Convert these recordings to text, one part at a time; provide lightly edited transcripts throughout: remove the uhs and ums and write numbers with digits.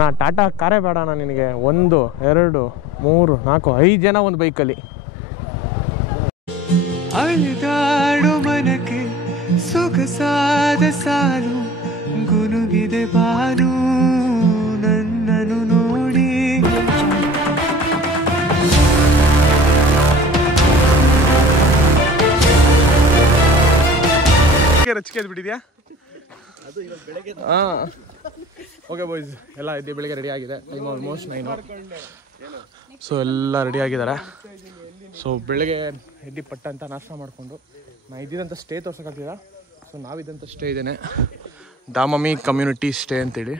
ಅಣ್ಣ ಟಾಟಾ ಕಾರೇ ಬೇಡ ಅಣ್ಣ ನಿನಗೆ. 1 2 3 4 5 ಜನ ಒಂದು ಬೈಕಲ್ಲಿ. ಅಳಿದಾಡು ಮನಕ್ಕೆ ಸೊಗಸಾದ ಸಾಲು ಗುನುಗಿದೆ ಬಾನು ನನ್ನನು ನೋಡಿ. ರಚಿಕೆ ಬಿಟ್ಟಿದ್ಯಾ? ಹಾಂ ಓಕೆ ಬಾಯ್ಸ್, ಎಲ್ಲ ಇದ್ದು ಬೆಳಿಗ್ಗೆ ರೆಡಿ ಆಗಿದೆ. Time almost 9. ಸೊ ಎಲ್ಲ ರೆಡಿ ಆಗಿದ್ದಾರೆ. ಸೊ ಬೆಳಗ್ಗೆ ಎದ್ದು ಪಟ್ಟ ಅಂತ ನಾಷ್ಟ ಮಾಡಿಕೊಂಡು ನಾನು ಇದ್ದಿದ್ದಂಥ ಸ್ಟೇ ತೋರ್ಸೋಕ್ಕಾಗ್ತಿಲ್ಲ. ಸೊ ನಾವಿದ್ದಂಥ ಸ್ಟೇ ಇದ್ದೇನೆ, ದಾಮಮಿ ಕಮ್ಯುನಿಟಿ ಸ್ಟೇ ಅಂತೇಳಿ.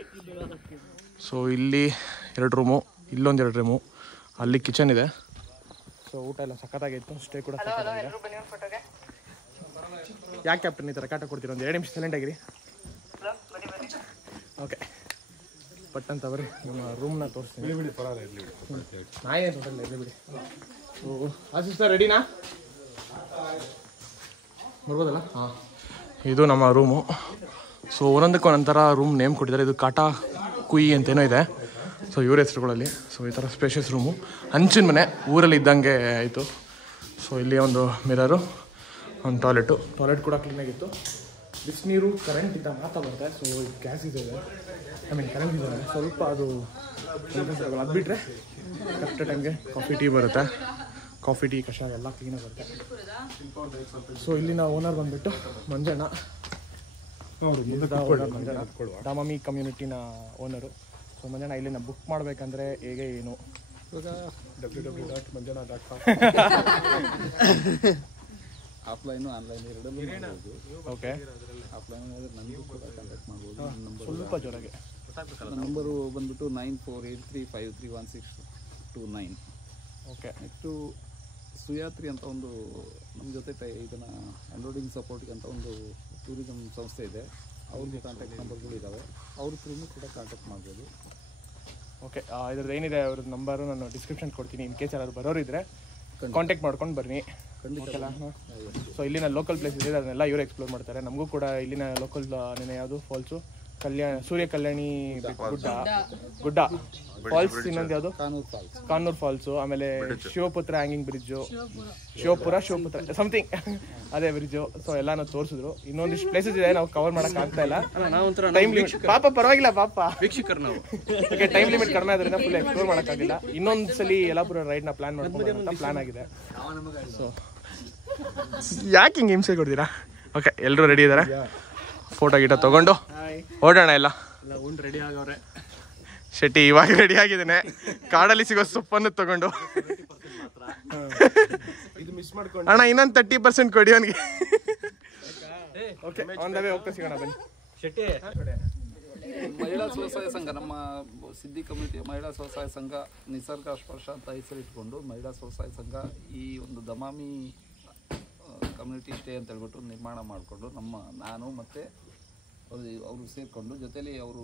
ಸೊ ಇಲ್ಲಿ 2 ರೂಮು, ಇಲ್ಲೊಂದು 2 ರೂಮು, ಅಲ್ಲಿ ಕಿಚನ್ ಇದೆ. ಸೊ ಊಟ ಎಲ್ಲ ಸಖತ್ತಾಗಿತ್ತು, ಸ್ಟೇ ಕೂಡ ಸಖತ್ತಾಗಿದೆ. ಯಾಕೆ ಕ್ಯಾಪ್ಟನ್ ಈ ಥರ ಕಾಟ ಕೊಡ್ತೀರ? ಒಂದು 2 ನಿಮಿಷ ಸೈಲೆಂಟ್ ಆಗಿರಿ. ಓಕೆ ಬಟ್ ಅಂತ ಬರ್ರಿ, ನಮ್ಮ ರೂಮ್ನ ತೋರಿಸ್ತೀನಿ. ನಾಯೇನು ಟೋಟಲ್ ಇರಲಿ ಬಿಡಿ. ಸೊ ಸಿಸ್ಟರ್ ರೆಡಿನಾ? ಬರ್ಬೋದಲ್ಲ? ಹಾಂ, ಇದು ನಮ್ಮ ರೂಮು. ಸೊ ಒಂದೊಂದಕ್ಕೆ ಒಂದೊಂಥರ ರೂಮ್ ನೇಮ್ ಕೊಟ್ಟಿದ್ದಾರೆ. ಇದು ಕಾಟಾ ಕುಯಿ ಅಂತೇನೋ ಇದೆ. ಸೊ ಇವ್ರ ಹೆಸರುಗಳಲ್ಲಿ. ಸೊ ಈ ಥರ ಸ್ಪೇಷಿಯಸ್ ರೂಮು, ಹಂಚಿನ ಮನೆ, ಊರಲ್ಲಿ ಇದ್ದಂಗೆ ಆಯಿತು. ಸೊ ಇಲ್ಲಿ ಒಂದು ಮಿರರು, ಒಂದು ಟಾಯ್ಲೆಟ್ ಕೂಡ ಕ್ಲೀನಾಗಿತ್ತು. ಬಿಸಿನೀರು ಕರೆಂಟ್ ಇದ್ದ ಮಾತ್ರ ಬರುತ್ತೆ. ಸೊ ಗ್ಯಾಸ್ ಇದೆ, ಕರೆಂಟ್ ಇದೆ, ಸ್ವಲ್ಪ ಅದು ಅದು ಬಿಟ್ಟರೆ ಕರೆಕ್ಟ್ ಟೈಮ್ಗೆ ಕಾಫಿ ಟೀ ಬರುತ್ತೆ. ಕಾಫಿ ಟೀ ಕಷಾಯ ಎಲ್ಲ ಕ್ಲೀನಾಗಿ ಬರುತ್ತೆ. ಸೊ ಇಲ್ಲಿನ ಓನರ್ ಬಂದುಬಿಟ್ಟು ಮಂಜಣ್ಣ, ದಾಮಮಿ ಕಮ್ಯುನಿಟಿನ ಓನರು. ಸೊ ಮಂಜಣ್ಣ ಇಲ್ಲಿನ ಬುಕ್ ಮಾಡಬೇಕಂದ್ರೆ ಹೇಗೆ ಏನು? ಇವಾಗ www.manjana.com ಆಫ್ಲೈನು ಆನ್ಲೈನ್ ಎರಡಲ್ಲೂ ಮಾಡ್ಬೋದು. ಓಕೆ, ಆಫ್ಲೈನ್ ಆದರೆ ನನಗೂ ಕೂಡ ಕಾಂಟ್ಯಾಕ್ಟ್ ಮಾಡ್ಬೋದು. ಸ್ವಲ್ಪ ಜೋರಾಗಿ. ನನ್ನ ನಂಬರು ಬಂದುಬಿಟ್ಟು 9483531629. ಓಕೆ, ನೆಕ್ಸ್ಟು ಸುಯಾತ್ರಿ ಅಂತ ಒಂದು ನಮ್ಮ ಜೊತೆ ಇದನ್ನು ಅನ್ಲೋಡಿಂಗ್ ಸಪೋರ್ಟಿಗೆ ಅಂತ ಒಂದು ಟೂರಿಸಮ್ ಸಂಸ್ಥೆ ಇದೆ. ಅವ್ರಿಗೆ ಕಾಂಟ್ಯಾಕ್ಟ್ ನಂಬರ್ಗಳು ಇದ್ದಾವೆ, ಅವ್ರ ಥ್ರೂನು ಕೂಡ ಕಾಂಟ್ಯಾಕ್ಟ್ ಮಾಡ್ಬೋದು. ಓಕೆ, ಇದ್ರದ್ದು ಏನಿದೆ ಅವ್ರದ್ದು ನಂಬರು ನಾನು ಡಿಸ್ಕ್ರಿಪ್ಷನ್ ಕೊಡ್ತೀನಿ. ಇನ್ ಕೇಸ್ ಯಾರು ಬರೋರು ಇದ್ದರೆ ಕಾಂಟ್ಯಾಕ್ಟ್ ಮಾಡ್ಕೊಂಡು ಬನ್ನಿ. ಖಂಡಿತ. ಸೊ ಇಲ್ಲಿನ ಲೋಕಲ್ ಪ್ಲೇಸ್ ಇದೆ, ಅದನ್ನೆಲ್ಲ ಇವರು ಎಕ್ಸ್ಪ್ಲೋರ್ ಮಾಡ್ತಾರೆ. ನಮಗೂ ಕೂಡ ಇಲ್ಲಿನ ಲೋಕಲ್ ನೆನೆ ಯಾವುದು ಫಾಲ್ಸು, ಸೂರ್ಯ ಕಲ್ಯಾಣಿ ಗುಡ್ಡ ಫಾಲ್ಸ್, ಇನ್ನೊಂದು ಯಾವುದು ಕಾನೂರ್ ಫಾಲ್ಸು, ಆಮೇಲೆ Shivaputra hanging bridge, Shivapura something ಅದೇ ಬ್ರಿಡ್ಜು. ಸೊ ಎಲ್ಲಾನು ತೋರಿಸಿದ್ರು. ಇನ್ನೊಂದಿಷ್ಟು ಪ್ಲೇಸಸ್ ಇದೆ, ನಾವು ಕವರ್ ಮಾಡಕ್ ಆಗ್ತಾ ಇಲ್ಲ. ಟೈಮ್ ಲಿಮಿಟ್ ಪಾಪ, ಪರವಾಗಿಲ್ಲ ಪಾಪ, ವೀಕ್ಷಕರು ನಾವು ಟೈಮ್ ಲಿಮಿಟ್ ಕಡಿಮೆ ಆದ್ರಿಂದ ಫುಲ್ ಎಕ್ಸ್ಪ್ಲೋರ್ ಮಾಡೋಕ್ಕಾಗಿಲ್ಲ. ಇನ್ನೊಂದ್ಸಲಿ ಯಲ್ಲಾಪುರ ರೈಡ್ನ ಪ್ಲಾನ್ ಮಾಡ್ಕೊಂಡು ಪ್ಲಾನ್ ಆಗಿದೆ. ಸೊ ಯಾಕೆ ಹಿಂಗೆ ಹಿಂಸೆ ಕೊಡ್ತೀರಾ? ಓಕೆ, ಎಲ್ಲರೂ ರೆಡಿ ಇದ್ದಾರೆ. ಫೋಟೋ ಗೀಟೋ ತಗೊಂಡು ಓಡೋಣ. ಎಲ್ಲ ರೆಡಿ ಆಗವ್ರೆ. ಶೆಟ್ಟಿ ಇವಾಗ ರೆಡಿ ಆಗಿದ್ದೇನೆ, ಕಾಡಲ್ಲಿ ಸಿಗೋ ಸೊಪ್ಪನ್ನು ತಗೊಂಡು. ಅಣ್ಣ ಇನ್ನೊಂದು 30% ಕೊಡಿ ಅವನಿಗೆ. ಓಕೆ, ಹೋಗ್ತಾ ಸಿಗೋಣ ಬನ್ನಿ. ಶೆಟ್ಟಿ ಮಹಿಳಾ ಸ್ವಸಹಾಯ ಸಂಘ, ನಮ್ಮ ಸಿದ್ದಿ ಕಮ್ಯುನಿಟಿಯ ಮಹಿಳಾ ಸ್ವಸಹಾಯ ಸಂಘ ನಿಸರ್ಗ ಸ್ಪರ್ಶ ಅಂತ ಹೆಸರಿಟ್ಕೊಂಡು ಮಹಿಳಾ ಸ್ವಸಹಾಯ ಸಂಘ ಈ ಒಂದು ದಮಾಮಿ ಕಮ್ಯುನಿಟಿ ಸ್ಟೇ ಅಂತ ಹೇಳ್ಬಿಟ್ಟು ನಿರ್ಮಾಣ ಮಾಡಿಕೊಂಡು ನಾನು ಮತ್ತು ಅವರು ಸೇರಿಕೊಂಡು ಜೊತೆಲಿ ಅವರು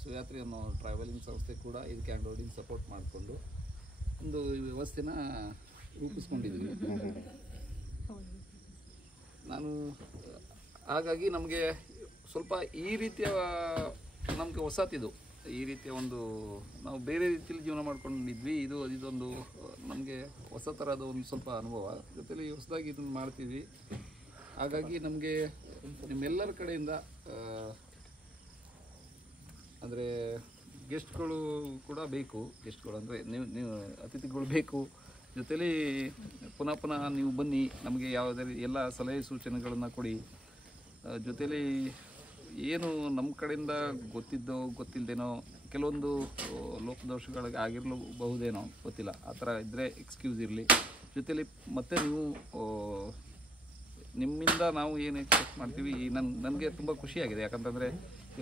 ಸುಯಾತ್ರಿ ಅನ್ನೋ ಟ್ರಾವೆಲಿಂಗ್ ಸಂಸ್ಥೆ ಕೂಡ ಇದಕ್ಕೆ ಹ್ಯಾಂಡ್ ಸಪೋರ್ಟ್ ಮಾಡಿಕೊಂಡು ಒಂದು ವ್ಯವಸ್ಥೆನ ರೂಪಿಸ್ಕೊಂಡಿದ್ವಿ. ಹಾಗಾಗಿ ನಮಗೆ ಸ್ವಲ್ಪ ಈ ರೀತಿಯ ನಮಗೆ ಹೊಸತಿದು, ಈ ರೀತಿಯ ಒಂದು ನಾವು ಬೇರೆ ರೀತಿಯಲ್ಲಿ ಜೀವನ ಮಾಡ್ಕೊಂಡಿದ್ವಿ. ಇದೊಂದು ನಮಗೆ ಹೊಸ ಥರದ ಒಂದು ಸ್ವಲ್ಪ ಅನುಭವ, ಜೊತೆಲಿ ಹೊಸದಾಗಿ ಇದನ್ನು ಮಾಡ್ತೀವಿ. ಹಾಗಾಗಿ ನಮಗೆ ನಿಮ್ಮೆಲ್ಲರ ಕಡೆಯಿಂದ ಅಂದರೆ ಗೆಸ್ಟ್ಗಳು ಕೂಡ ಬೇಕು. ಗೆಸ್ಟ್ಗಳು ಅಂದರೆ ನೀವು ಅತಿಥಿಗಳು ಬೇಕು. ಜೊತೆಲಿ ಪುನಃ ನೀವು ಬನ್ನಿ, ನಮಗೆ ಯಾವುದೇ ಎಲ್ಲ ಸಲಹೆ ಸೂಚನೆಗಳನ್ನು ಕೊಡಿ. ಜೊತೆಲಿ ಏನು ನಮ್ಮ ಕಡೆಯಿಂದ ಗೊತ್ತಿದ್ದೋ ಗೊತ್ತಿಲ್ಲದೇನೋ ಕೆಲವೊಂದು ಲೋಪದೋಷಗಳಿಗೆ ಆಗಿರಬಹುದೇನೋ ಗೊತ್ತಿಲ್ಲ, ಆ ಥರ ಇದ್ದರೆ ಎಕ್ಸ್ಕ್ಯೂಸ್ ಇರಲಿ. ಜೊತೆಲಿ ಮತ್ತೆ ನೀವು ನಿಮ್ಮಿಂದ ನಾವು ಏನು ಎಕ್ಸ್ಪೆಕ್ಟ್ ಮಾಡ್ತೀವಿ. ನನಗೆ ತುಂಬ ಖುಷಿಯಾಗಿದೆ, ಯಾಕಂತಂದರೆ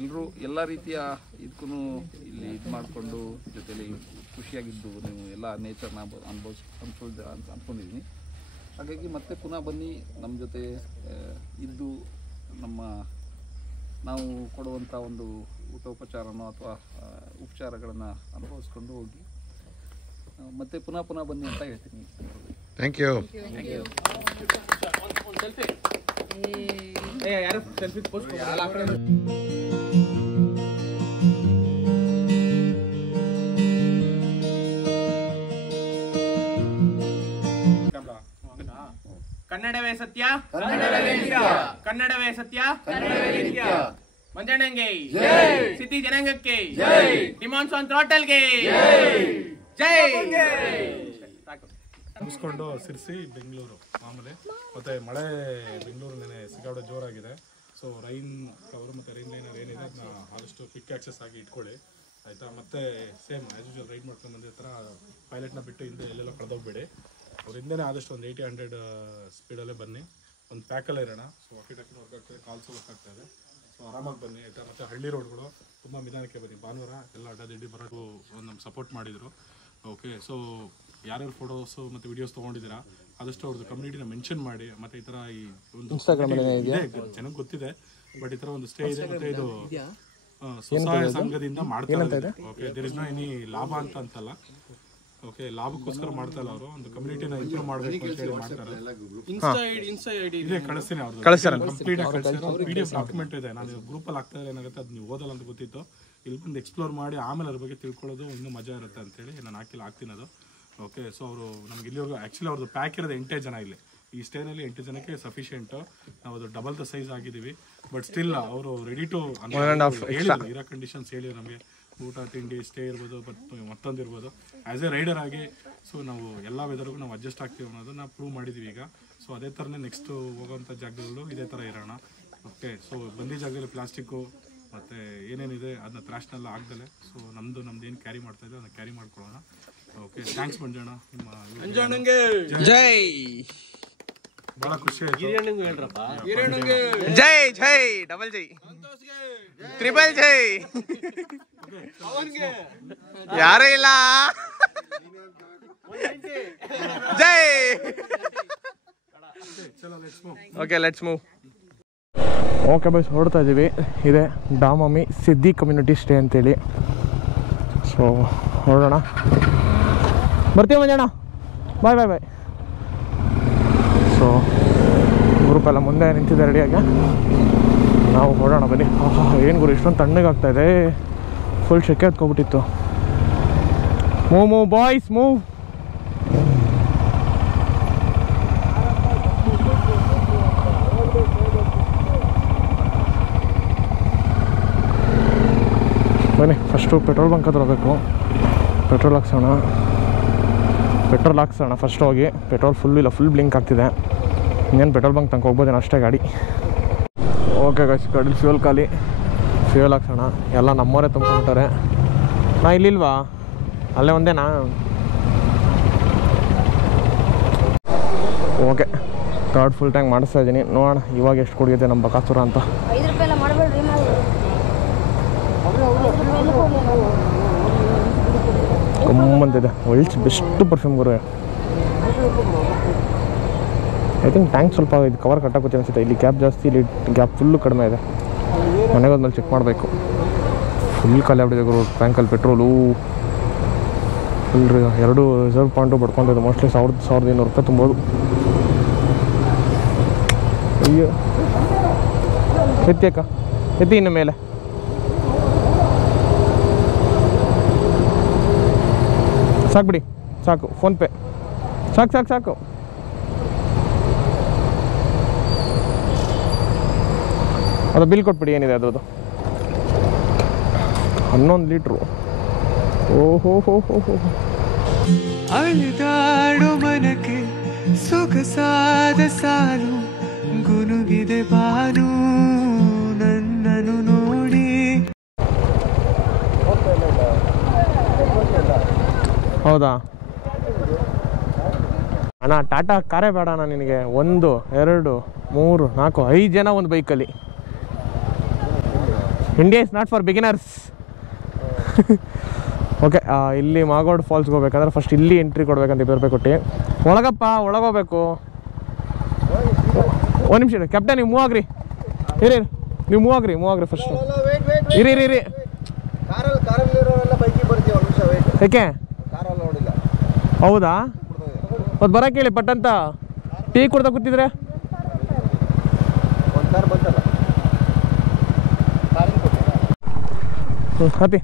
ಎಲ್ಲರೂ ಎಲ್ಲ ರೀತಿಯ ಇದಕ್ಕೂ ಇಲ್ಲಿ ಇದು ಮಾಡಿಕೊಂಡು ಜೊತೆಲಿ ಖುಷಿಯಾಗಿದ್ದು ನೀವು ಎಲ್ಲ ನೇಚರ್ನ ಅಂದ್ಕೊಂಡಿದ್ದೀನಿ. ಹಾಗಾಗಿ ಮತ್ತೆ ಪುನಃ ಬನ್ನಿ, ನಮ್ಮ ಜೊತೆ ಇದ್ದು ನಾವು ಕೊಡುವಂಥ ಒಂದು ಊಟೋಪಚಾರನೋ ಅಥವಾ ಉಪಚಾರಗಳನ್ನು ಅನುಭವಿಸ್ಕೊಂಡು ಹೋಗಿ ಮತ್ತೆ ಪುನಃ ಬನ್ನಿ ಅಂತ ಹೇಳ್ತೀನಿ. Thank you. ಯಾರು ಸೆಲ್ಫಿ ಪೋಸ್ಟ್ ಕನ್ನಡವೇ ಸತ್ಯ ಕನ್ನಡವೇ ಸತ್ಯ ಮಂಜಣ್ಣಂಗೆ ಸಿದ್ದಿ ಜನಾಂಗಕ್ಕೆ ಡಿಮಾಂಡ್ಸ್ ಆನ್ ಥ್ರಾಟಲ್ಗೆ ಜೈ. ಮುಗಿಸ್ಕೊಂಡು ಸಿರ್ಸಿ ಬೆಂಗಳೂರು ಮಾಮೂಲಿ. ಮತ್ತು ಮಳೆ ಬೆಂಗಳೂರು ನೆನೆ ಸಿಕ್ಕಾಪಟ್ಟೆ ಜೋರಾಗಿದೆ. ಸೊ ರೈನ್ ಕವರ್ ಮತ್ತು ರೈನ್ ಲೈನರ್ ಏನಿದೆ ಅದನ್ನ ಆದಷ್ಟು ಕ್ವಿಕ್ ಆಕ್ಸೆಸ್ ಆಗಿ ಇಟ್ಕೊಳ್ಳಿ ಆಯಿತಾ. ಮತ್ತು ಸೇಮ್ ಆ್ಯಸ್ ಯೂಶುವಲ್ ರೈಡ್ ಮಾಡ್ಕೊಂಡು ಬಂದಿರೋ ಥರ ಪೈಲಟ್ನ ಬಿಟ್ಟು ಹಿಂದೆ ಎಲ್ಲೆಲ್ಲ ಕಳೆದೋಗ್ಬೇಡಿ. ಅವ್ರ ಹಿಂದೆ ಆದಷ್ಟು ಒಂದು 80-100 ಸ್ಪೀಡಲ್ಲೇ ಬನ್ನಿ. ಒಂದು ಪ್ಯಾಕಲ್ಲೇ ಇರೋಣ. ಸೊ ವಾಕಿಟಾಕಿ ವರ್ಕ್ ಆಗ್ತದೆ, ಕಾಲ್ಸು ವರ್ಕ್ ಆಗ್ತಾಯಿದೆ. ಸೊ ಆರಾಮಾಗಿ ಬನ್ನಿ ಆಯಿತಾ. ಮತ್ತು ಹಳ್ಳಿ ರೋಡ್ಗಳು ತುಂಬ ನಿಧಾನಕ್ಕೆ ಬನ್ನಿ. ಭಾನುವಾರ ಎಲ್ಲ ಅಡ್ಡದಿಡ್ಡಿ ಬರೋದು ನಮ್ಗೆ ಸಪೋರ್ಟ್ ಮಾಡಿದರು. ಓಕೆ. ಸೊ ಯಾರ್ಯಾರು ಫೋಟೋಸು ಮತ್ತು ವಿಡಿಯೋಸ್ ತೊಗೊಂಡಿದ್ದೀರಾ ಆದಷ್ಟು ಅವ್ರದ್ದು ಕಮ್ಯುನಿಟಿನ ಮೆನ್ಷನ್ ಮಾಡಿ. ಮತ್ತು ಈ ಥರ ಈ ಒಂದು ಇದೆ ಚೆನ್ನಾಗಿ ಗೊತ್ತಿದೆ, ಬಟ್ ಈ ಥರ ಒಂದು ಸ್ಟೇ ಇದೆ. ಮತ್ತು ಇದು ಸ್ವಸಹಾಯ ಸಂಘದಿಂದ ಮಾಡ್ತಾ ಇದ್ದಾರೆ. Okay. There is no any ಲಾಭ ಅಂತಲ್ಲ. ಓಕೆ. ಲಾಭಕ್ಕೋಸ್ಕರ ಮಾಡ್ತಾ ಇಲ್ಲ ಅವರು. ಒಂದು ಕಮ್ಯುನಿಟಿನ ಇಂಪ್ರೂವ್ ಮಾಡಬೇಕು ಅಂತ ಹೇಳಿ ಮಾಡ್ತಾರೆ. ಇದೆ ಕಳಿಸ್ತೀನಿ ಅವ್ರದ್ದು ಕಂಪ್ಲೀಟ್ ಆಗಿ ಕಳಿಸ್ತೀನಿ. PDF ಡಾಕ್ಯುಮೆಂಟ್ ಇದೆ. ನಾನು ಗ್ರೂಪಲ್ಲಿ ಆಗ್ತಾ ಇದ್ರೆ ಏನಾಗುತ್ತೆ ಅದು ನೀವು ಓದಲ್ಲ ಅಂತ ಗೊತ್ತಿತ್ತು. ಇಲ್ಲಿ ಬಂದು ಎಕ್ಸ್ಪ್ಲೋರ್ ಮಾಡಿ ಆಮೇಲೆ ಅದ್ರ ಬಗ್ಗೆ ತಿಳ್ಕೊಳ್ಳೋದು ಇನ್ನೂ ಮಜಾ ಇರುತ್ತೆ ಅಂತೇಳಿ ನಾನು ಹಾಕ್ತೀನಿ ಅದು. ಓಕೆ. ಸೊ ಅವರು ನಮ್ಗೆ ಇಲ್ಲಿವರೆಗೂ ಆ್ಯಕ್ಚುಲಿ ಅವ್ರದ್ದು ಪ್ಯಾಕ್ ಇರೋದು 8 ಜನ ಇಲ್ಲಿ. ಈ ಸ್ಟೇನಲ್ಲಿ 8 ಜನಕ್ಕೆ ಸಫಿಷಿಯೆಂಟು. ನಾವು ಅದು ಡಬಲ್ ದ ಸೈಜ್ ಆಗಿದ್ದೀವಿ. ಬಟ್ ಸ್ಟಿಲ್ ಅವರು ರೆಡಿ ಟು ಹೇಳಿದ್ರು ಇರೋ ಕಂಡೀಷನ್ಸ್ ಹೇಳಿ ನಮಗೆ ಊಟ ತಿಂಡಿ ಸ್ಟೇ ಇರ್ಬೋದು, ಬಟ್ ಮತ್ತೊಂದು ಇರ್ಬೋದು. ಆ್ಯಸ್ ಎ ರೈಡರ್ ಆಗಿ ಸೊ ನಾವು ಎಲ್ಲ ವೆದರ್ಗೂ ನಾವು ಅಡ್ಜಸ್ಟ್ ಆಗ್ತೀವಿ ಅನ್ನೋದನ್ನ ಪ್ರೂವ್ ಮಾಡಿದ್ದೀವಿ ಈಗ. ಸೊ ಅದೇ ಥರನೇ ನೆಕ್ಸ್ಟು ಹೋಗೋವಂಥ ಜಾಗದಲ್ಲೂ ಇದೇ ಥರ ಇರೋಣ. ಓಕೆ. ಸೊ ಬಂದಿ ಜಾಗದಲ್ಲಿ ಪ್ಲಾಸ್ಟಿಕ್ಕು ಮತ್ತು ಏನೇನಿದೆ ಅದನ್ನ ತ್ರಾಶ್ನೆಲ್ಲ ಆಗ್ದಲೆ ಸೊ ನಮ್ಮದು ಏನು ಕ್ಯಾರಿ ಮಾಡ್ತಾ ಇದೆ ಅದನ್ನ ಕ್ಯಾರಿ ಮಾಡ್ಕೊಳ್ಳೋಣ. ಓಕೆ. ಥ್ಯಾಂಕ್ಸ್ ಮಂಜಣ್ಣ. ನಿಮ್ಮ ಜೈ. ಭಾಳ ಖುಷಿ ಆಯ್ತು. ಜೈ ಜೈ ಡಬಲ್ ಜೈ ಟ್ರಿಬಲ್ ಜೈ. ಯಾರೂ ಇಲ್ಲ. ಜೈ. Okay let's move. Okay bye ಹೊರಡ್ತಾ ಇದ್ದೀವಿ. ಇದೆ ದಾಮಮ್ಮಿ ಸಿದ್ದಿ ಕಮ್ಯುನಿಟಿ ಸ್ಟೇ ಅಂತೇಳಿ. ಸೊ ಹೊರಡೋಣ. ಬರ್ತೀವಿ ಮಂಜಣ್ಣ. ಬಾಯ್ ಬಾಯ್ ಬಾಯ್. ಸೊ ಗ್ರೂಪೆಲ್ಲ ಮುಂದೆ ನಿಂತಿದೆ ರೆಡಿಯಾಗಿ. ನಾವು ಹೊರಡೋಣ ಬನ್ನಿ. ಏನು ಗುರು ಇಷ್ಟೊಂದು ತಣ್ಣಗಾಗ್ತಾಯಿದೆ. ಫುಲ್ ಶೆಕೆ ಹತ್ಕೊಬಿಟ್ಟಿತ್ತು. Move boys move. ಬನ್ನಿ ಫಸ್ಟು ಪೆಟ್ರೋಲ್ ಬಂಕ್ ಹತ್ರ ಹೋಗಬೇಕು. ಪೆಟ್ರೋಲ್ ಹಾಕ್ಸೋಣ ಫಸ್ಟ್ ಹೋಗಿ. ಪೆಟ್ರೋಲ್ ಫುಲ್ ಬ್ಲಿಂಕ್ ಆಗ್ತಿದೆ. ಇನ್ನೇನು ಪೆಟ್ರೋಲ್ ಬಂಕ್ ತನಕ ಹೋಗ್ಬೋದೇನೋ ಅಷ್ಟೇ ಗಾಡಿ. ಓಕೆ ಗೈಸ್, ಗಾಡೀಲಿ ಫ್ಯೂಯಲ್ ಹಾಕ್ಸೋಣ. ಎಲ್ಲ ನಮ್ಮವರೇ ತುಂಬಿಕೊಂಡ್ಬಿಟ್ಟಾರೆ. ನಾ ಇಲ್ಲಿಲ್ವಾ? ಅಲ್ಲೇ ಒಂದೇನಾ? ಓಕೆ, ಕಾರ್ಡ್ ಫುಲ್ ಟ್ಯಾಂಕ್ ಮಾಡಿಸ್ತಾ ಇದ್ದೀನಿ. ನೋಡೋಣ ಇವಾಗ ಎಷ್ಟು ಕುಡಿಯುತ್ತೆ ನಮ್ಮ ಬಕಾಸುರ ಅಂತ. ಗಮ್ಮಂತಿದೆ. ಒಳ್ಳೆ best perfume Guru. I think tank ಸ್ವಲ್ಪ ಇದು ಕವರ್ ಕಟ್ಟಾಕೋತಿ ಅನಿಸುತ್ತೆ. ಇಲ್ಲಿ ಗ್ಯಾಪ್ ಜಾಸ್ತಿ, ಇಲ್ಲಿ ಗ್ಯಾಪ್ ಫುಲ್ಲು ಕಡಿಮೆ ಇದೆ. ಮನೆಗೆ ಹೋದ್ಮೇಲೆ ಚೆಕ್ ಮಾಡಬೇಕು. ಫುಲ್ ಖಾಲಿ ಆಗ್ಬಿಟ್ಟಿದೆ ಗುರು ಟ್ಯಾಂಕಲ್ಲಿ ಪೆಟ್ರೋಲು. ಫುಲ್ 2 ರಿಸರ್ವ್ ಪಾಯಿಂಟು ಬಡ್ಕೊಂಡಿದ್ದು. ಮೋಸ್ಟ್ಲಿ 1,200 ರೂಪಾಯಿ ತುಂಬೋದು. ಅಯ್ಯೋ ಎತ್ತಿ ಇನ್ನು ಮೇಲೆ. ಸಾಕು ಬಿಡಿ, ಸಾಕು. ಫೋನ್ಪೇ ಸಾಕು. ಅದು ಬಿಲ್ ಕೊಟ್ಬಿಡಿ ಏನಿದೆ ಅದರದ್ದು. 11 ಲೀಟ್ರು. ಓಹೋ ಅಳಿದಾಡು ಮನಕ್ಕೆ ಸೊಗಸಾದ ಸಾಲು ಗುನುಗಿದೆ ಬಾನು ನನ್ನನು ನೋಡಿ. ಹೌದಾ ಅಣ್ಣ? ಟಾಟಾ ಕಾರೇ ಬೇಡ ಅಣ್ಣ ನಿನಗೆ. 1, 2, 3, 4, 5 ಜನ ಒಂದು ಬೈಕಲ್ಲಿ. India is not for beginners. Okay, ಇಲ್ಲಿ ಮಾಗೋಡ್ ಫಾಲ್ಸ್ಗೆ ಹೋಗ್ಬೇಕಂದ್ರೆ ಫಸ್ಟ್ ಇಲ್ಲಿ ಎಂಟ್ರಿ ಕೊಡ್ಬೇಕಂತ 20 ರೂಪಾಯಿ ಕೊಟ್ಟು. ಒಳಗೋಗ್ಬೇಕು. 1 ನಿಮಿಷ ಕ್ಯಾಪ್ಟನ್, ನೀವು ಮೂವ್ ಆಗ್ರಿ. ನೀವು ಮೂವ್ ಆಗ್ರಿ ಫಸ್ಟ್. ಇರಿ ಏಕೆ? ಹೌದಾ? ಅದು ಬರೋಕೆ ಹೇಳಿ ಪಟ್ಟಂತ. ಟೀ ಕೊಡ್ತಾ ಕೂತಿದ್ರೆ ಹತ್ತಿ.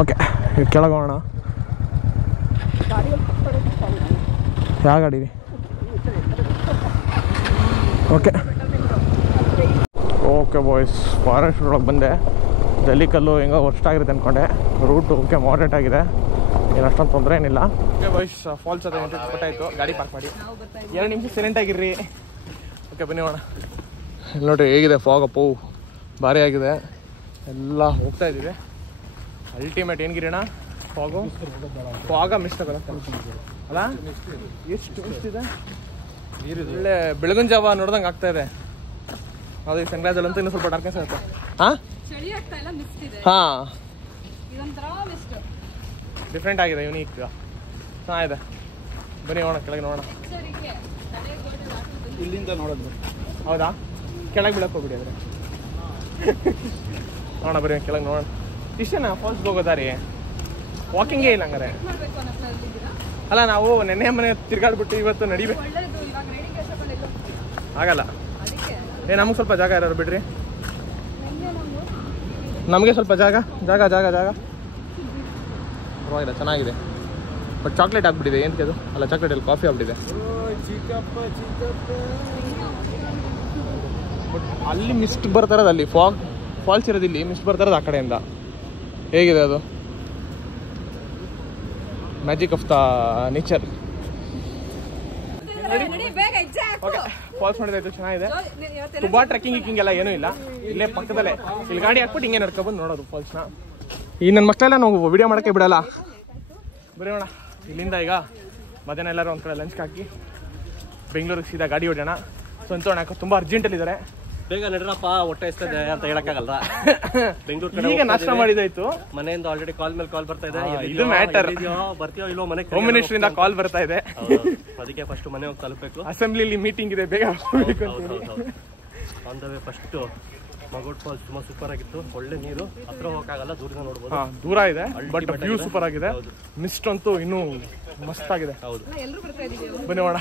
ಓಕೆ, ಕೆಳಗೋಣ. ಯಾವ ಗಾಡಿ? ಓಕೆ ಬಾಯ್ಸ್, ಫಾರೆಸ್ಟ್ ಒಳಗೆ ಬಂದೆ. ಜಲ್ಲಿಕಲ್ಲು ಹೆಂಗೋ ವರ್ಸ್ಟ್ ಆಗಿರುತ್ತೆ ಅಂದ್ಕೊಂಡೆ. ರೂಟು ಓಕೆ ಮಾಡರೇಟ್ ಆಗಿದೆ, ಏನು ಅಷ್ಟೊಂದು ತೊಂದರೆ ಏನಿಲ್ಲ. ಓಕೆ ಬಾಯ್ಸ್, ಫಾಲ್ಸ್ ಅದ ಗೊತ್ತಾಯಿತು. ಗಾಡಿ ಪಾರ್ಕ್ ಮಾಡಿ 2 ನಿಮಿಷ ಸೈಲೆಂಟ್ ಆಗಿರ್ರಿ. ಓಕೆ ಬನ್ನಿ ಹೋಗೋಣ. ಇಲ್ಲಿ ನೋಡಿರಿ ಹೇಗಿದೆ ಫಾಗ್. ಅಪ್ಪು ಭಾರಿ ಆಗಿದೆ. ಎಲ್ಲ ಹೋಗ್ತಾ ಇದ್ದೀವಿ. ಅಲ್ಟಿಮೇಟ್ ಏನು ಗಿರಿಣ ಫಾಗ ಮಿಸ್ ತಗೊಳಕ್ಕೆ ಅಲ್ಲ, ಎಷ್ಟು ಮಿಸ್ಟ್ ಇದೆ. ಒಳ್ಳೆ ಬೆಳಗಿನ ಜಾವ ನೋಡ್ದಂಗೆ ಆಗ್ತಾ ಇದೆ. ಅದು ಈ ಸಂಗ್ರಾಜಲ್ಲಿ ಅಂತೂ ಇನ್ನೂ ಸ್ವಲ್ಪ ಡಾರ್ಕ್ನೆಸ್ ಆಗುತ್ತೆ. ಹಾಂ ಡಿಫ್ರೆಂಟ್ ಆಗಿದೆ, ಯೂನಿಕ್ ಚೆನ್ನಾಗಿದೆ. ಬನ್ನಿ ನೋಡೋಣ, ಕೆಳಗೆ ನೋಡೋಣ. ಇಲ್ಲಿಂದ ನೋಡೋದು. ಹೌದಾ, ಕೆಳಗೆ ಬೀಳಕ್ಕೆ ಹೋಗ್ಬಿಡಿ ಆದರೆ. ನೋಡೋಣ ಬರೀ ಕೆಳಗೆ ನೋಡೋಣ. ಇಷ್ಟೇನಾ ಫಾಲ್ಸ್ಗೆ ಹೋಗೋದಾರಿ? ವಾಕಿಂಗೇ ಇಲ್ಲ ಹಂಗಾರೆ. ಅಲ್ಲ, ನಾವು ನೆನ್ನೆ ಮನೆ ತಿರ್ಗಾಡ್ಬಿಟ್ಟು ಇವತ್ತು ನಡಿಬೇಕು ಆಗಲ್ಲ. ನಮಗೆ ಸ್ವಲ್ಪ ಜಾಗ ಇರೋರು ಬಿಡ್ರಿ, ನಮಗೆ ಸ್ವಲ್ಪ ಜಾಗ ಪರವಾಗಿಲ್ಲ, ಚೆನ್ನಾಗಿದೆ. ಬಟ್ ಚಾಕ್ಲೇಟ್ ಆಗ್ಬಿಟ್ಟಿದೆ. ಏನಕ್ಕೆ ಅದು? ಅಲ್ಲ, ಚಾಕ್ಲೇಟಲ್ಲಿ ಕಾಫಿ ಆಗ್ಬಿಟ್ಟಿದೆ. ಬಟ್ ಅಲ್ಲಿ ಮಿಸ್ಟ್ ಬರ್ತಾ ಇರೋದು, ಅಲ್ಲಿ ಫಾಲ್ಸ್ ಇರೋದು, ಇಲ್ಲಿ ಮಿಸ್ಟ್ ಬರ್ತಾ ಇರೋದು ಆ ಕಡೆಯಿಂದ. ಹೇಗಿದೆ ಅದು? Magic of the nature. Okay, falls ನೋಡಿದಾಯ್ತು, ಚೆನ್ನಾಗಿದೆ. ತುಂಬಾ ಟ್ರೆಕ್ಕಿಂಗ್ ಎಲ್ಲ ಏನೂ ಇಲ್ಲ, ಇಲ್ಲೇ ಪಕ್ಕದಲ್ಲೇ. ಇಲ್ಲಿ ಗಾಡಿ ಹಾಕ್ಬಿಟ್ಟು ಹಿಂಗೆ ನಡ್ಕೊಬಂದು ನೋಡೋದು ಫಾಲ್ಸ್ನ. ಈ ನನ್ನ ಮಕ್ಕಳೆಲ್ಲ ನಾವು ವಿಡಿಯೋ ಮಾಡೋಕ್ಕೆ ಬಿಡಲ್ಲ. ಬರೋಣ ಇಲ್ಲಿಂದ. ಈಗ ಮಧ್ಯಾಹ್ನ ಎಲ್ಲರೂ ಒಂದು ಕಡೆ ಲಂಚ್ಗೆ ಹಾಕಿ ಬೆಂಗಳೂರಿಗೆ ಸೀದಾ ಗಾಡಿ ಹೊಡೋಣ. ಸಂತೋಣ ತುಂಬ ಅರ್ಜೆಂಟಲ್ಲಿದ್ದಾರೆ. ಬೇಗ ನಡ್ರಪ್ಪ, ಹೊಟ್ಟೆ ಇರ್ತದೆ ಅಂತ ಹೇಳಕ್ಕಾಗಲ್ಲ. ಬೆಂಗಳೂರು ಈಗ ನಾಷ್ಟ ಮಾಡಿದಾಯ್ತು. ಮನೆಯಿಂದ ಆಲ್ರೆಡಿ ಕಾಲ್ ಮೇಲೆ ಕಾಲ್ ಬರ್ತಾ ಇದೆ. ಇದು ಮ್ಯಾಟರ್. ಬರ್ತೀಯೋ ಇಲ್ಲೋ ಮನೆ ಹೋಮ್ ಮಿನಿಸ್ಟ್ರಿ ಇಂದ ಕಾಲ್ ಬರ್ತಾ ಇದೆ. ಅದಕ್ಕೆ ಫಸ್ಟ್ ಮನೆ ಹೋಗಿ ತಲುಪಬೇಕು. ಅಸೆಂಬ್ಲಿಲಿ ಮೀಟಿಂಗ್ ಇದೆ, ಬೇಗ on the way first Magod falls ತುಂಬಾ ಸೂಪರ್ ಆಗಿತ್ತು. ಒಳ್ಳೆ ನೀರು, ಹತ್ರ ಹೋಗಕ್ಕಾಗಲ್ಲ, ದೂರದಿಂದ ನೋಡ್ಬೋದು. ದೂರ ಇದೆ, ಬಟ್ ವ್ಯೂ ಸೂಪರ್ ಆಗಿದೆ. ಮಿಸ್ಟ್ ಅಂತೂ ಇನ್ನೂ ಮಸ್ತ್ ಆಗಿದೆ. ಹೌದು, ಬನ್ನಿ ನೋಡ.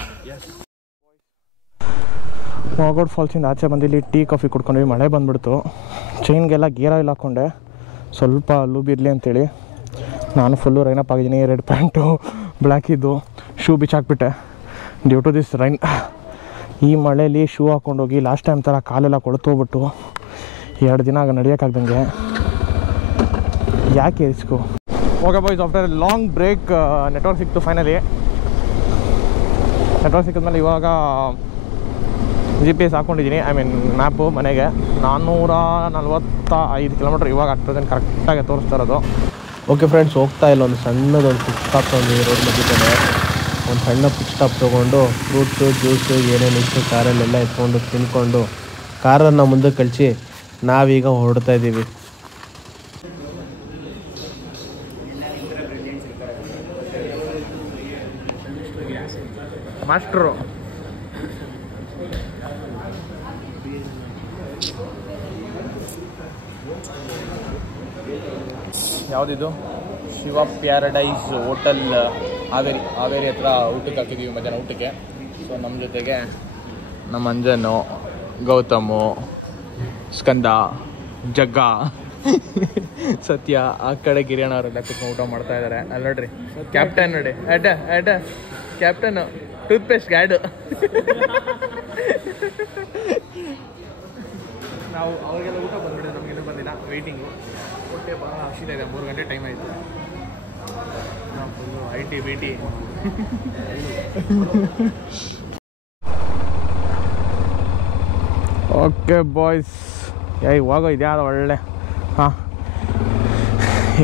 ವಾಗೋಡ್ ಫಾಲ್ಸಿಂದ ಆಚೆ ಬಂದು ಇಲ್ಲಿ ಟೀ ಕಾಫಿ ಕುಡ್ಕೊಂಡ್ವಿ. ಮಳೆ ಬಂದ್ಬಿಡ್ತು. ಚೈನ್ಗೆಲ್ಲ ಗೇರ್ ಆಯಿಲ್ ಹಾಕ್ಕೊಂಡೆ, ಸ್ವಲ್ಪ ಲೂಬ್ ಇರಲಿ ಅಂತೇಳಿ. ನಾನು ಫುಲ್ಲು ರೈನಪ್ ಆಗಿದ್ದೀನಿ. ರೆಡ್ ಪ್ಯಾಂಟು, ಬ್ಲ್ಯಾಕ್ ಇದ್ದು, ಶೂ ಬಿಚ್ಚಾಕ್ಬಿಟ್ಟೆ ಡ್ಯೂ ಟು ದಿಸ್ ರೈನ್. ಈ ಮಳೆಯಲ್ಲಿ ಶೂ ಹಾಕ್ಕೊಂಡೋಗಿ ಲಾಸ್ಟ್ ಟೈಮ್ ಥರ ಕಾಲೆಲ್ಲ ಕೊಳ್ತೋಗ್ಬಿಟ್ಟು 2 ದಿನ ಆಗ ನಡೆಯೋಕ್ಕಾಗ್ದಂಗೆ. ಯಾಕೆ risk? Okay boys, after long break network ಸಿಕ್ತು ಫೈನಲಿ. ನೆಟ್ವರ್ಕ್ ಸಿಕ್ಕಿದ್ಮೇಲೆ ಇವಾಗ GPS ಹಾಕ್ಕೊಂಡಿದ್ದೀನಿ, ಐ ಮೀನ್ ಮ್ಯಾಪು. ಮನೆಗೆ 445 ಕಿಲೋಮೀಟ್ರ್ ಇವಾಗ ಅಟ್ ಪ್ರೆಸೆಂಟ್ ಕರೆಕ್ಟಾಗಿ ತೋರಿಸ್ತಾ ಇರೋದು. ಓಕೆ ಫ್ರೆಂಡ್ಸ್, ಹೋಗ್ತಾ ಇಲ್ಲ, ಒಂದು ಸಣ್ಣದೊಂದು ಪಿಕ್ ಸ್ಟಾಪ್ ತೊಗೊಂಡಿದ್ದೀವಿ ರೋಡ್ ಮಧ್ಯದಲ್ಲಿ. ಒಂದು ಸಣ್ಣ ಪಿಕ್ ಸ್ಟಾಪ್ ತೊಗೊಂಡು ಫ್ರೂಟ್ಸು ಜ್ಯೂಸು ಏನೇನು ಇತ್ತು ಕಾರಲ್ಲೆಲ್ಲ ಎತ್ಕೊಂಡು ತಿನ್ಕೊಂಡು ಕಾರನ್ನು ಮುಂದೆ ಕಳಿಸಿ ನಾವೀಗ ಹೊರಡ್ತಾ ಇದ್ದೀವಿ. ಮಾಸ್ಟ್ರು ಯಾವುದಿದು? ಶಿವ ಪ್ಯಾರಡೈಸ್ ಹೋಟೆಲ್ ಹಾವೇರಿ ಹತ್ರ ಊಟಕ್ಕೆ ಹಾಕಿದ್ದೀವಿ, ಮಧ್ಯಾಹ್ನ ಊಟಕ್ಕೆ. ಸೊ ನಮ್ಮ ಜೊತೆಗೆ ನಮ್ಮ ಅಂಜನು, ಗೌತಮು, ಸ್ಕಂದ, ಜಗ್ಗ, ಸತ್ಯ, ಆ ಕಡೆ ಗಿರಿಯಣ್ಣ ಅವರೆಲ್ಲ ಕುತ್ಕೊಂಡು ಊಟ ಮಾಡ್ತಾ ಇದ್ದಾರೆ. ಅಲ್ಲಿ ನೋಡ್ರಿ ಕ್ಯಾಪ್ಟನ್ ನೋಡಿ, ಅಡ್ಡ ಕ್ಯಾಪ್ಟನ್ ಟೂತ್ಪೇಸ್ಟ್ ಗ್ಯಾಡು. ನಾವು ಅವ್ರಿಗೆಲ್ಲ ಊಟ ಬಂದ್ಬಿಟ್ಟಿದೆ, ನಮಗೇನು ಬಂದಿಲ್ಲ. ವೆಯ್ಟಿಂಗು, ಹೊಟ್ಟೆ ಭಾಳ ಹಸಿತಾ ಇದೆ. 3 ಗಂಟೆ ಟೈಮ್ ಆಯಿತು. ನಾವು ಫುಲ್ಲು ಐಟಿ. ಓಕೆ ಬಾಯ್ಸ್, ಇವಾಗ ಇದ್ಯಾವುದು ಒಳ್ಳೆ. ಹಾಂ,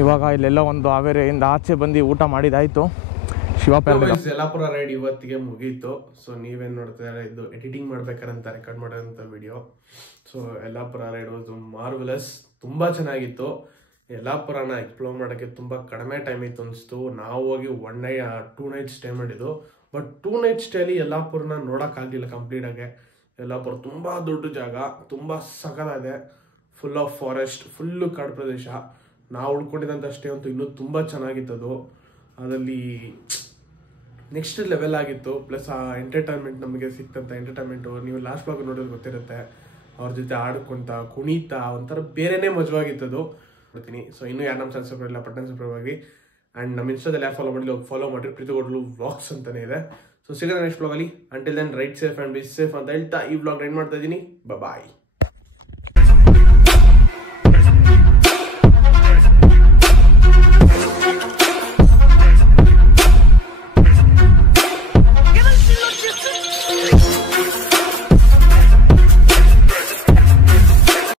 ಇವಾಗ ಇಲ್ಲೆಲ್ಲ ಒಂದು ಹಾವೇರಿಯಿಂದ ಆಚೆ ಬಂದು ಊಟ ಮಾಡಿದಾಯಿತು. ಯಲ್ಲಾಪುರ ರೈಡ್ ಇವತ್ತಿಗೆ ಮುಗೀತು. ಸೊ ನೀವೇನು ನೋಡ್ತಿದ್ದಾರೆ, ಇದು ಎಡಿಟಿಂಗ್ ಮಾಡ್ಬೇಕಾರಂತ ರೆಕಾರ್ಡ್ ಮಾಡೋಂಥ video. So Yellapur ride was marvellous, ತುಂಬ ಚೆನ್ನಾಗಿತ್ತು. ಯಲ್ಲಾಪುರನ ಎಕ್ಸ್ಪ್ಲೋರ್ ಮಾಡೋಕ್ಕೆ ತುಂಬ ಕಡಿಮೆ ಟೈಮ್ ಇತ್ತು ಅನಿಸ್ತು. ನಾವು ಹೋಗಿ 2 ನೈಟ್ ಸ್ಟೇ ಮಾಡಿದ್ದು. ಬಟ್ 2 ನೈಟ್ ಸ್ಟೇಲಿ ಯಲ್ಲಾಪುರನ ನೋಡೋಕ್ಕಾಗಲಿಲ್ಲ ಕಂಪ್ಲೀಟಾಗೆ. ಯಲ್ಲಾಪುರ ತುಂಬ ದೊಡ್ಡ ಜಾಗ, ತುಂಬ ಸಕಲಾಗಿದೆ, ಫುಲ್ ಆಫ್ ಫಾರೆಸ್ಟ್, ಫುಲ್ಲು ಕಾಡು ಪ್ರದೇಶ. ನಾವು ಉಳ್ಕೊಂಡಿದ್ದಂಥ ಸ್ಟೇ ಅಂತೂ ಇನ್ನೂ ತುಂಬ ಚೆನ್ನಾಗಿತ್ತದು. ಅದರಲ್ಲಿ ನೆಕ್ಸ್ಟ್ ಲೆವೆಲ್ ಆಗಿತ್ತು. ಪ್ಲಸ್ ಆ ಎಂಟರ್ಟೈನ್ಮೆಂಟ್ ನಮಗೆ ಸಿಕ್ತಂಥ ಎಂಟರ್ಟೈನ್ಮೆಂಟು ನೀವು ಲಾಸ್ಟ್ ಬ್ಲಾಗ್ ನೋಡೋದು ಗೊತ್ತಿರುತ್ತೆ. ಅವ್ರ ಜೊತೆ ಆಡ್ಕೊಂತ ಕುಣಿತಾ ಒಂಥರ ಬೇರೆನೇ ಮಜವಾಗಿತ್ತದು. ನೋಡ್ತೀನಿ. ಸೊ ಇನ್ನೂ ಯಾರು ನಮ್ಮ ಚಾನಲ್ ಸಬ್ಸ್ಕ್ರೈಬ್ ಇಲ್ಲ, ಪಟ್ಟಣ ಸಬ್ಸ್ಕ್ರೈಬ್ ಆಗಿ. ಆ್ಯಂಡ್ ನಮ್ಮ ಇನ್ಸ್ಟಾದಲ್ಲಿ ಯಾರು ಫಾಲೋ ಮಾಡಿಲ್ಲ, ಹೋಗಿ ಫಾಲೋ ಮಾಡಿರಿ. ಪ್ರೀತಿ ಕೊಡಲು ವ್ಲಾಗ್ಸ್ ಅಂತಲೇ ಇದೆ. ಸೊ ಸಿಗೋಣ ನೆಕ್ಸ್ಟ್ ವ್ಲಾಗಲ್ಲಿ. Until then ride safe and be safe ಅಂತ ಹೇಳ್ತಾ ಈ ವ್ಲಾಗ್ ಎಂಡ್ ಮಾಡ್ತಾ ಇದ್ದೀನಿ. ಬಾಯ್.